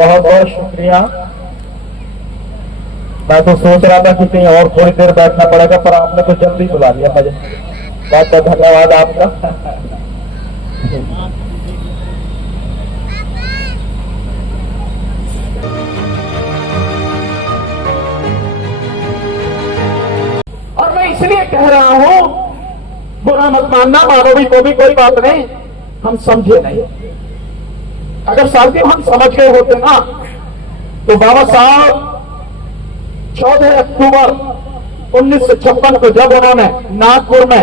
बहुत बहुत शुक्रिया। मैं तो सोच रहा था कि कहीं और थोड़ी देर बैठना पड़ेगा, पर आपने तो जल्दी बुला लिया मुझे। बहुत बहुत धन्यवाद आपका। और मैं इसलिए कह रहा हूं, बुरा मत मानना, मानो भी तो भी कोई बात नहीं, हम समझे नहीं। अगर साथियों हम समझ गए होते ना, तो बाबा साहब 14 अक्टूबर 1956 को जब उन्होंने नागपुर में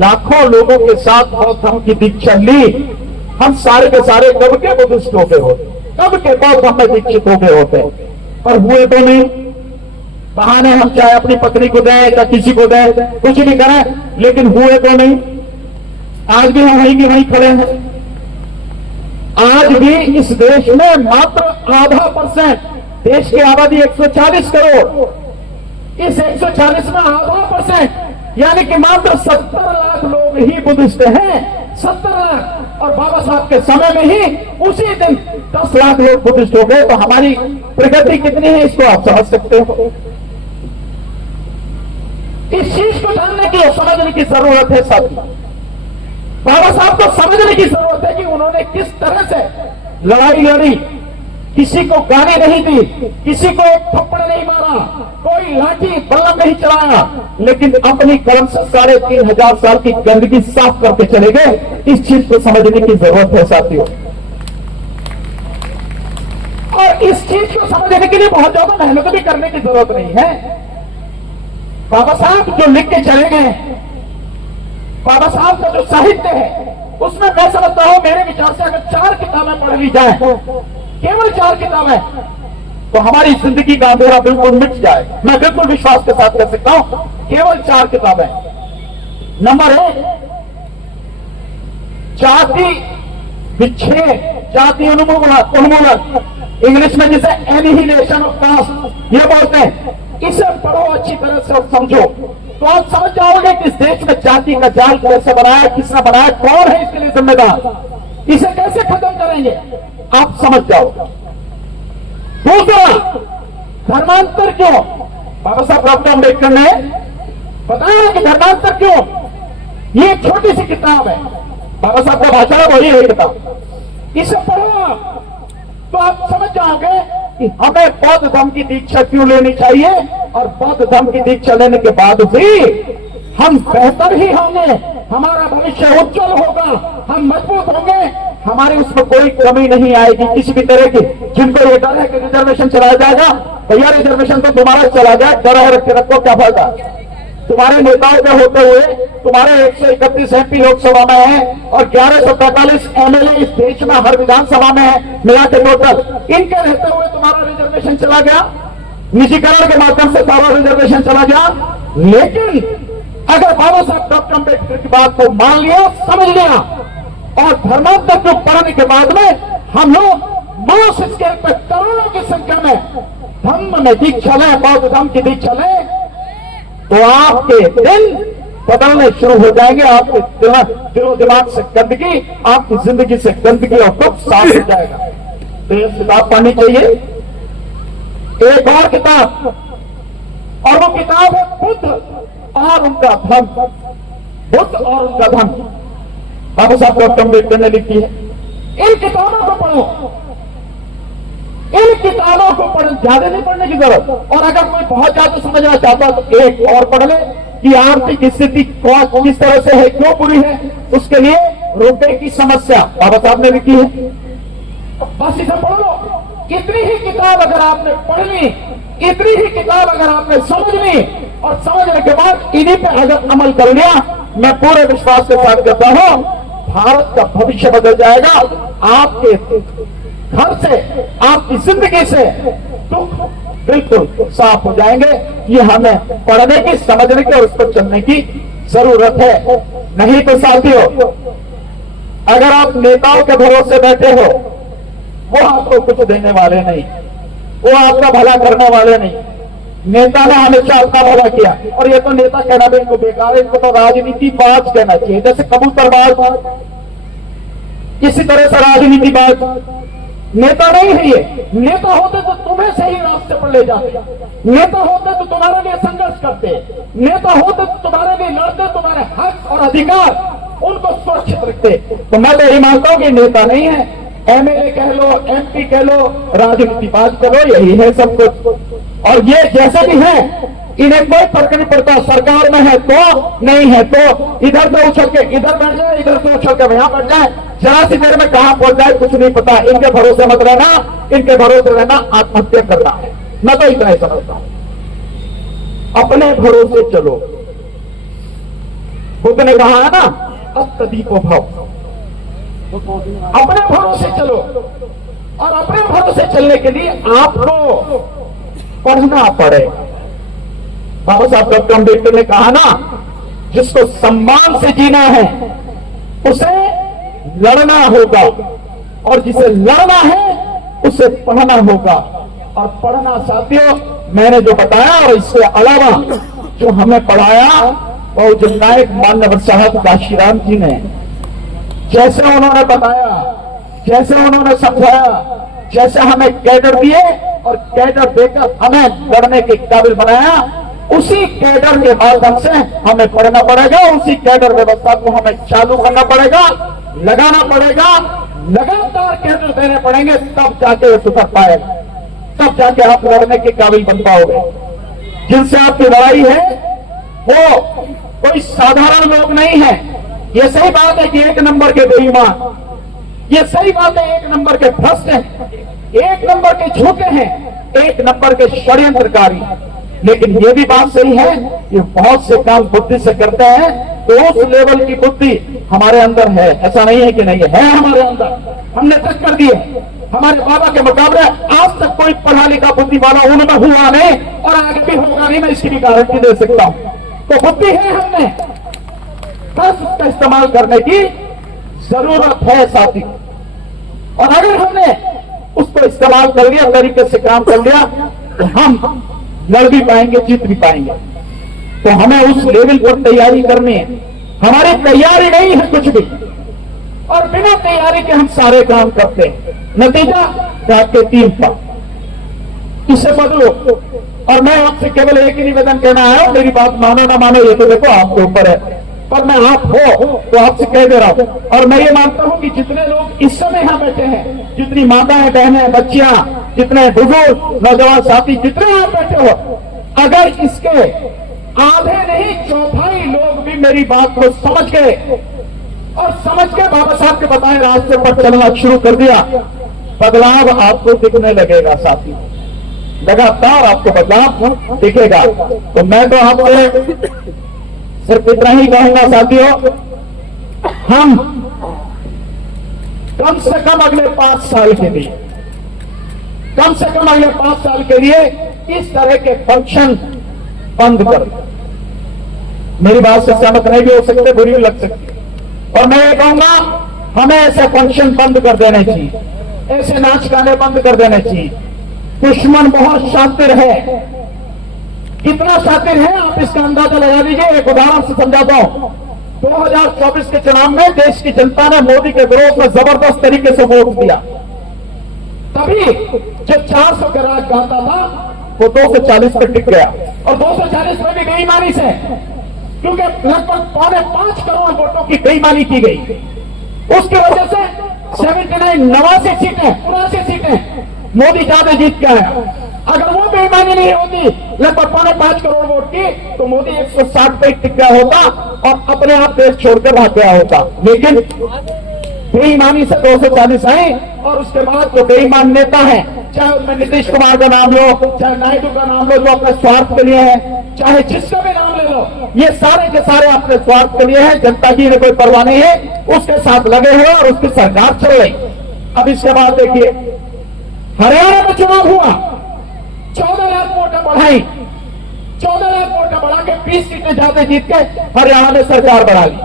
लाखों लोगों के साथ बौद्ध धर्म की दीक्षा ली, हम सारे के सारे कब के बुद्धिस्ट हो गए होते, कब के बौद्ध धर्म में दीक्षित हो गए होते, पर हुए तो नहीं। बहाने हम चाहे अपनी पत्नी को दें या किसी को दें, कुछ भी करें, लेकिन हुए तो नहीं। आज भी हम वहीं के वहीं खड़े हैं। आज भी इस देश में मात्र आधा %, देश की आबादी 140 करोड़, इस 140 में आधा %, यानी कि मात्र 70 लाख लोग ही बुद्धिस्ट हैं। 70 लाख, और बाबा साहब के समय में ही उसी दिन 10 लाख लोग बुद्धिस्ट हो गए। तो हमारी प्रगति कितनी है, इसको आप समझ सकते हो। इस चीज को जानने की और समझने की जरूरत है। सब बाबा साहब को समझने की जरूरत है कि उन्होंने किस तरह से लड़ाई लड़ी, किसी को गाली नहीं दी, किसी को थप्पड़ नहीं मारा, कोई लाठी बल्लम नहीं चलाया, लेकिन अपनी कलम से 3500 साल की गंदगी साफ करके चले गए। इस चीज को समझने की जरूरत है साथियों, और इस चीज को समझने के लिए बहुत ज्यादा मेहनत भी करने की जरूरत नहीं है। बाबा साहब जो लिख के चले गए, बाबा साहब का जो साहित्य है, उसमें मैं समझता हूं, मेरे विचार से अगर 4 किताबें पढ़ ली जाए, केवल 4 किताबें, तो हमारी जिंदगी का अंधेरा बिल्कुल मिट जाए। मैं बिल्कुल विश्वास के साथ कह सकता हूं, केवल 4 किताबें। नंबर 1, जाति विच्छेद, जाति उन्मूलन, इंग्लिश में जिसे एनिहिलेशन ऑफ कास्ट ये बोलते हैं। इसे पढ़ो अच्छी तरह से और समझो, तो आप समझ जाओगे कि इस देश में जाति का जाल कैसे बनाया, किसने बनाया, कौन है इसके लिए जिम्मेदार, इसे कैसे खत्म करेंगे, आप समझ जाओ। दूसरा, धर्मांतर क्यों? बाबा साहब डॉक्टर अम्बेडकर ने बताया कि धर्मांतर क्यों। ये एक छोटी सी किताब है, बाबा साहब का भाषण है, वही है किताब। इसे पढ़ो तो आप समझ जाओगे कि हमें बौद्ध धर्म की दीक्षा क्यों लेनी चाहिए, और बौद्ध धर्म की दीक्षा लेने के बाद भी हम बेहतर ही होंगे, हमारा भविष्य उज्जवल होगा, हम मजबूत होंगे, हमारे उसमें कोई कमी नहीं आएगी किसी भी तरह की। जिनको ये डर है कि रिजर्वेशन चलाया जाएगा, भैया रिजर्वेशन तो तुम्हारा चला जाए, डर है रख के रखो, क्या फायदा। तुम्हारे नेताओं के होते हुए तुम्हारे 131 MP लोकसभा में है और 1145 MLA इस देश में हर विधानसभा में है, मिला के टोटल। इनके रहते हुए तुम्हारा रिजर्वेशन चला गया, निजीकरण के माध्यम से सारा रिजर्वेशन चला गया। लेकिन अगर बाबा साहब डॉक्टर अम्बेडकर की बात को मान लिया, समझ लिया, और धर्मांतर को पढ़ने के बाद में हम लोग मास स्केल पर करोड़ों की संख्या में धर्म में दीक्षा लें, बौद्ध धर्म की दीक्षा लें, तो आपके दिन बदलने शुरू हो जाएंगे। आपके दिलो दिमाग से गंदगी, आपकी जिंदगी से गंदगी और दुख साफ हो जाएगा। तो ये किताब पढ़नी चाहिए। एक और किताब, और वो किताब है बुद्ध और उनका धर्म। बुद्ध और उनका धर्म बाबा साहब डॉक्टर अम्बेडकर ने लिखी है। इन किताबों को पढ़ो, इन किताबों को पढ़, ज्यादा नहीं पढ़ने की जरूरत। और अगर कोई बहुत ज्यादा समझना चाहता है तो एक और पढ़ ले कि आर्थिक स्थिति किस तरह से है, क्यों बुरी है। उसके लिए रुपए की समस्या बाबा साहब ने लिखी है, बस इसे पढ़ लो। इतनी ही किताब अगर आपने पढ़ ली, इतनी ही किताब अगर आपने समझ ली, और समझने के बाद इन्हीं पर अगर अमल कर लिया, मैं पूरे विश्वास के साथ कहता हूं भारत का भविष्य बदल जाएगा। आपके घर से, आपकी जिंदगी से दुख बिल्कुल साफ हो जाएंगे। ये हमें पढ़ने की, समझने की और उस पर चलने की जरूरत है। नहीं तो साथियों, अगर आप नेताओं के भरोसे बैठे हो, वो आपको कुछ देने वाले नहीं, वो आपका भला करने वाले नहीं। नेता ने हमेशा अपना भला किया, और ये तो नेता कहना भी इनको बेकार है, इनको तो राजनीतिबाज कहना चाहिए, जैसे कबूतरबाज, इसी तरह से राजनीतिबाज। नेता नहीं है ये। नेता होते तो तुम्हें सही रास्ते पर ले जाते, नेता होते तो तुम्हारे लिए संघर्ष करते, नेता होते तो तुम्हारे लिए लड़ते, तुम्हारे हक और अधिकार उनको सुरक्षित रखते। तो मैं तो यही मानता हूं कि नेता नहीं है, एमएलए कह लो, एमपी कह लो, राजनीति बात करो, यही है सब कुछ। और ये जैसे भी है इन्हें कोई फर्क नहीं पड़ता, सरकार में है तो नहीं है तो इधर से उछल के इधर बैठ जाए, इधर से उछल के वहां बैठ जाए, जरा सी देर में कहां पहुंच जाए कुछ नहीं पता। इनके भरोसे मत रहना, इनके भरोसे रहना आत्महत्या करना है। मैं तो इतना ही समझता हूं, अपने भरोसे चलो। बुद्ध ने कहा है ना, अस्तदीपो भव, अपने भरोसे चलो। और अपने भरोसे चलने के लिए आपको पढ़ना पड़ेगा। बाबा साहब डॉक्टर अम्बेडकर ने कहा ना, जिसको सम्मान से जीना है उसे लड़ना होगा, और जिसे लड़ना है उसे पढ़ना होगा। और पढ़ना साथियों, मैंने जो बताया और इसके अलावा जो हमें पढ़ाया वो जननायक मान्यवर साहब काशीराम जी ने, जैसे उन्होंने बताया, जैसे उन्होंने समझाया, जैसे हमें कैडर दिए और कैडर देकर हमें लड़ने के काबिल बनाया, उसी कैडर के माध्यम से हमें पढ़ना पड़ेगा, उसी कैडर व्यवस्था को हमें चालू करना पड़ेगा, लगाना पड़ेगा, लगातार कैडर देने पड़ेंगे, तब जाके वो सुधर पाएगा, तब जाके आप लड़ने के काबिल बन पाओगे। जिनसे आपकी लड़ाई है वो कोई साधारण लोग नहीं है। ये सही बात है कि एक नंबर के बेईमान, ये सही बात है एक नंबर के भ्रष्ट हैं, एक नंबर के झूठे हैं, एक नंबर के षड्यंत्रकारी। लेकिन ये भी बात सही है कि बहुत से काम बुद्धि से करते हैं, तो उस लेवल की बुद्धि हमारे अंदर है, ऐसा नहीं है कि नहीं है हमारे अंदर। हमने तक कर दिए, हमारे बाबा के मुकाबले आज तक कोई पढ़ा लिखा बुद्धि वाला उनमें हुआ नहीं और आगे भी होगा नहीं, मैं इसकी भी गारंटी दे सकता हूं। तो बुद्धि है हमने, बस उसका इस्तेमाल करने की जरूरत है साथी। और अगर हमने उसको इस्तेमाल कर लिया, तरीके से काम कर लिया, तो हम लड़ भी पाएंगे, जीत भी पाएंगे। तो हमें उस लेवल पर तैयारी करनी है। हमारी तैयारी नहीं है कुछ भी, और बिना तैयारी के हम सारे काम करते हैं, नतीजा आपके 3 पाप। इससे बदलो। और मैं आपसे केवल एक ही निवेदन कहना आया, मेरी बात मानो ना मानो ये तो देखो आपके ऊपर है, पर मैं आप हो तो आपसे कह दे रहा हूं। और मैं ये मानता हूं कि जितने लोग इस समय यहां बैठे हैं, जितनी माताएं, बहनें, बच्चियां, जितने बुजुर्ग, नौजवान साथी, जितने यहां बैठे हो, अगर इसके आधे नहीं चौथाई लोग भी मेरी बात को समझ गए और समझ के बाबा साहब के बताए रास्ते पर चलना शुरू कर दिया, बदलाव आपको दिखने लगेगा साथी, लगातार आपको बदलाव दिखेगा। तो मैं तो आपसे सिर्फ इतना ही कहूंगा साथियों, हम कम से कम अगले 5 साल के लिए, कम से कम अगले 5 साल के लिए इस तरह के फंक्शन बंद कर। मेरी बात से सहमत नहीं भी हो सकते, बुरी भी लग सकती, और मैं ये कहूंगा हमें ऐसे फंक्शन बंद कर देने चाहिए, ऐसे नाच गाने बंद कर देने चाहिए। दुश्मन बहुत शातिर है, कितना शातिर है आप इसका अंदाजा लगा लीजिए। एक उदाहरण से समझाता हूं, 2024 के चुनाव में देश की जनता ने मोदी के विरोध में जबरदस्त तरीके से वोट दिया। तभी जो 400 का राज गाता था वो 240 पर टिक गया, और 240 में भी बेईमानी से, क्योंकि लगभग 5.25 करोड़ वोटों की बेईमानी की गई। उसकी वजह से 89 सीटें 89 सीटें मोदी ज्यादा जीत के आया। अगर वो बेईमानी नहीं होती, लगभग 5.25 करोड़ वोट की, तो मोदी 160 पे टिक गया होता और अपने आप देश छोड़कर भाग गया होता। लेकिन बेईमानी से 240 आए, और उसके बाद जो बेईमान नेता है, चाहे उसमें नीतीश कुमार का नाम लो, चाहे नायडू का नाम लो जो अपने स्वार्थ के लिए है, चाहे जिसका भी नाम ले लो, ये सारे के सारे अपने स्वार्थ के लिए है, जनता की इन्हें कोई परवाह नहीं है, उसके साथ लगे हुए और उसकी सरकार चल रही। अब इसके बाद देखिए, हरियाणा में चुनाव हुआ, 14 लाख वोटें बढ़ाई, 14 लाख वोटें बढ़ा के 20 सीटें ज्यादा जीत के हरियाणा में सरकार बढ़ा ली।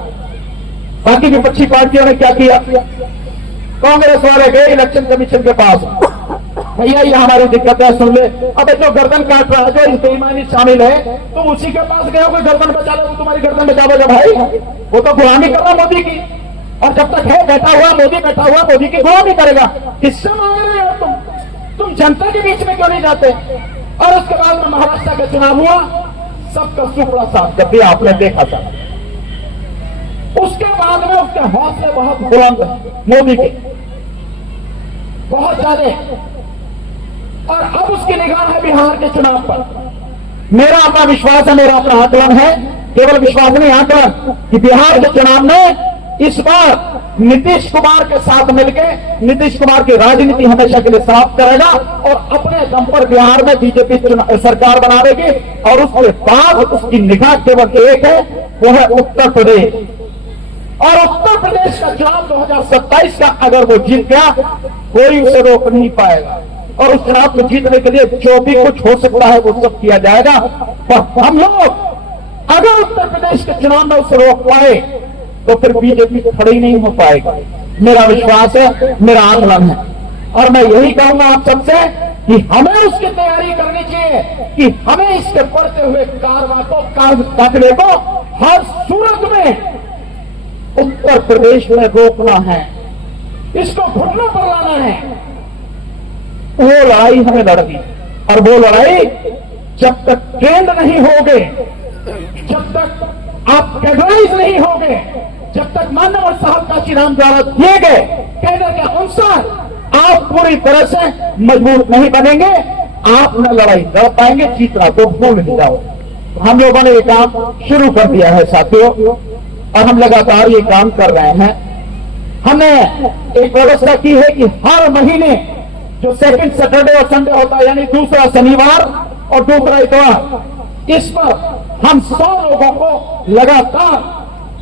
बाकी विपक्षी पार्टियों ने क्या किया? कांग्रेस वाले गए इलेक्शन कमीशन के पास, भैया ये हमारी दिक्कत है सुन ले। अब जो गर्दन काट रहा है, जो इस बेईमानी शामिल है, तुम उसी के पास गए हो, कोई गर्दन बचा लो तो तुम्हारी गर्दन बचा लो भाई, वो तो गुलामी कर रहा मोदी की। और जब तक है बैठा हुआ मोदी की गुलामी करेगा। किससे मांग रहे हो तुम जनता के बीच में क्यों नहीं जाते? और उसके बाद में महाराष्ट्र का चुनाव हुआ, सबका सुपड़ा साफ जब भी आपने देखा था। उसके बाद में उसके हौसले बहुत बुलंद मोदी के, बहुत ज्यादा। और अब उसकी निगाह है बिहार के चुनाव पर। मेरा अपना विश्वास है, मेरा अपना आकलन है, केवल विश्वास नहीं आकलन, कि बिहार के चुनाव में इस बार नीतीश कुमार के साथ मिलकर नीतीश कुमार की राजनीति हमेशा के लिए समाप्त करेगा और अपने दम पर बिहार में बीजेपी सरकार बनाएगी। और उसके बाद उसकी निगाह केवल एक है, वो है उत्तर प्रदेश। और उत्तर प्रदेश का चुनाव 2027 का अगर वो जीत गया, कोई उसे रोक नहीं पाएगा। और उस चुनाव को जीतने के लिए जो भी कुछ हो सकता है वो सब किया जाएगा। पर हम लोग अगर उत्तर प्रदेश के चुनाव में उसे रोक पाए तो फिर बीजेपी खड़ी नहीं हो पाएगा। मेरा विश्वास है, मेरा आकलन है। और मैं यही कहूंगा आप सबसे कि हमें उसकी तैयारी करनी चाहिए कि हमें इसके बढ़ते हुए काफिले को हर सूरत में उत्तर प्रदेश में रोकना है, इसको घुटनों पर लाना है। वो लड़ाई हमें लड़नी, और वो लड़ाई जब तक ट्रेंड नहीं होगे, जब तक आप कैडराइज नहीं होगे, जब तक मानव साहब का चिराम द्वारा दिए गए कैडर के अनुसार आप पूरी तरह से मजबूत नहीं बनेंगे, आप न लड़ाई लड़ पाएंगे, जीतना तो भूल नहीं जाओ। हम लोगों ने ये काम शुरू कर दिया है साथियों, और हम लगातार ये काम कर रहे हैं। हमने एक व्यवस्था की है कि हर महीने जो सेकंड सैटरडे और संडे होता है, यानी दूसरा शनिवार और दूसरा इतवार, इस पर हम 100 लोगों को लगातार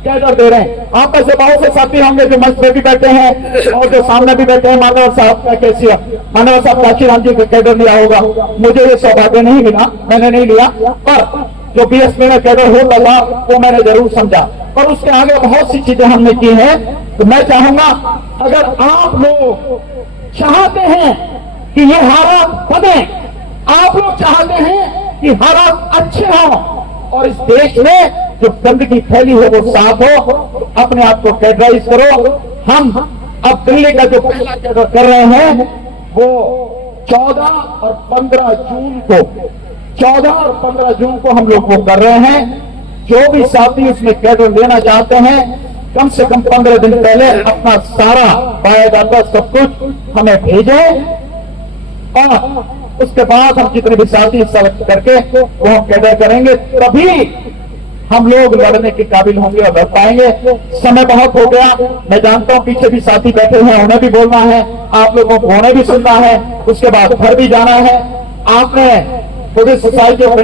कैडर दे रहे हैं। आप में से बहुत से साथी होंगे जो मंच पे भी बैठे हैं और जो सामने भी बैठे हैं। मानव साहब का कैसे मानव साहब काशीराम जी का कैडर लिया होगा, मुझे ये सौभाग्य नहीं मिला, मैंने नहीं लिया, पर जो बीएसपी में कैडर होता था वो मैंने जरूर समझा। और उसके आगे बहुत सी चीजें हमने की हैं। तो मैं चाहूंगा, अगर आप लोग चाहते हैं कि ये हालात बने, आप लोग चाहते हैं कि हालात अच्छे हों और इस देश में जो गंदगी फैली है वो साफ हो, तो अपने आप को कैडराइज करो। हम अब दिल्ली का जो पहला कैडर कर रहे हैं वो 14 और 15 जून को 14 और 15 जून को हम लोग वो कर रहे हैं। जो भी साथी उसमें कैडर लेना चाहते हैं, कम से कम 15 दिन पहले अपना सारा बायोडाटा सब कुछ हमें भेजें, और उसके बाद हम जितने भी साथी सेलेक्ट करके वो कैडर करेंगे, तभी हम लोग लड़ने के काबिल होंगे और लड़ पाएंगे। समय बहुत हो गया, मैं जानता हूं पीछे भी साथी बैठे हैं, उन्हें भी बोलना है, आप लोगों को उन्हें भी सुनना है, उसके बाद घर भी जाना है। आपने पूरी सोसाइटी जो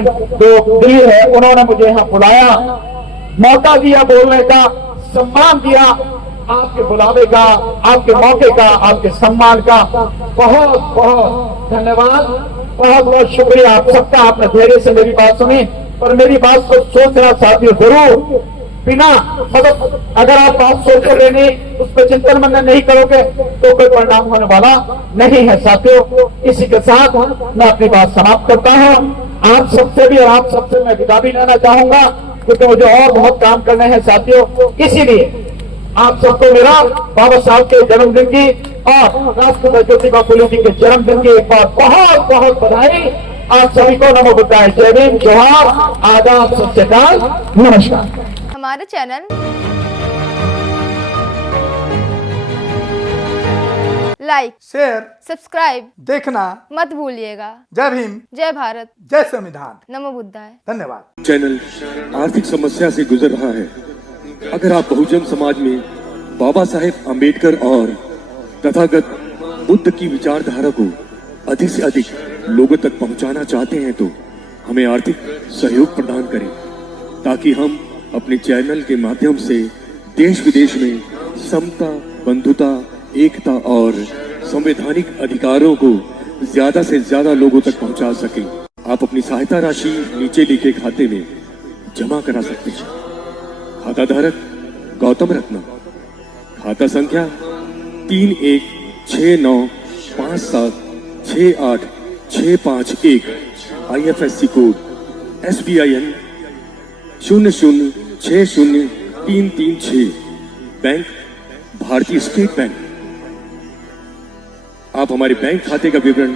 दिल्ली है उन्होंने मुझे यहाँ बुलाया, मौका दिया बोलने का, सम्मान दिया, आपके बुलावे का, आपके मौके का, आपके सम्मान का बहुत बहुत धन्यवाद, बहुत बहुत शुक्रिया आप सबका। आपने धैर्य से मेरी बात सुनी, पर मेरी बात को सोचना साथियों जरूर, बिना मतलब अगर आप बात सोचोगे नहीं, उस पर चिंतन मनन नहीं करोगे तो कोई परिणाम होने वाला नहीं है साथियों। इसी के साथ मैं अपनी बात समाप्त करता हूं। आप सबसे भी और आप सबसे मैं विदा भी लेना चाहूंगा, क्योंकि मुझे और बहुत काम करने हैं साथियों। इसीलिए आप सबको मेरा बाबा साहब के जन्मदिन की और राष्ट्रपिता ज्योतिबा फुले जी के जन्मदिन की एक बार बहुत बहुत बधाई। आप सभी को नमो बुद्धाय, जय भीम, जोहार, आदाब, सत श्री अकाल, नमस्कार। हमारे चैनल लाइक, शेयर, सब्सक्राइब देखना मत भूलिएगा। जय भीम, जय भारत, जय संविधान, नमो बुद्धाय। धन्यवाद। चैनल आर्थिक समस्या से गुजर रहा है। अगर आप बहुजन समाज में बाबा साहेब आम्बेडकर और तथागत बुद्ध की विचारधारा को अधिक से अधिक लोगों तक पहुंचाना चाहते हैं तो हमें आर्थिक सहयोग प्रदान करें, ताकि हम अपने चैनल के माध्यम से देश विदेश में समता, बंधुता, एकता और संवैधानिक अधिकारों को ज्यादा से ज्यादा लोगों तक पहुंचा सकें। आप अपनी सहायता राशि नीचे लिखे खाते में जमा करा सकते हैं। खाता धारक गौतम रत्ना, खाता संख्या 3169576865 IFSC कोड SBIN 0060336, बैंक भारतीय स्टेट बैंक। आप हमारे बैंक खाते का विवरण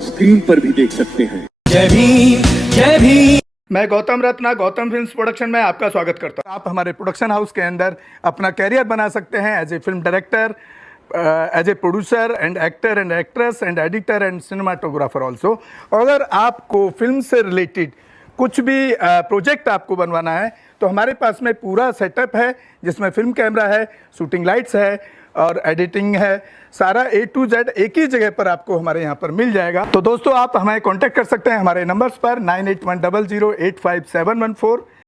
स्क्रीन पर भी देख सकते हैं। जय भीम, जय भीम। मैं गौतम रत्ना गौतम फिल्म्स प्रोडक्शन में आपका स्वागत करता हूं। आप हमारे प्रोडक्शन हाउस के अंदर अपना कैरियर बना सकते हैं as a film director, as a producer and actor and actress and editor and cinematographer also. अगर आपको फिल्म से रिलेटेड कुछ भी प्रोजेक्ट आपको बनवाना है तो हमारे पास में पूरा सेटअप है, जिसमें फिल्म कैमरा है, शूटिंग लाइट्स है और एडिटिंग है। सारा A to Z एक ही जगह पर आपको हमारे यहाँ पर मिल जाएगा। तो दोस्तों आप हमें कांटेक्ट कर सकते हैं हमारे नंबर्स पर 9810085714।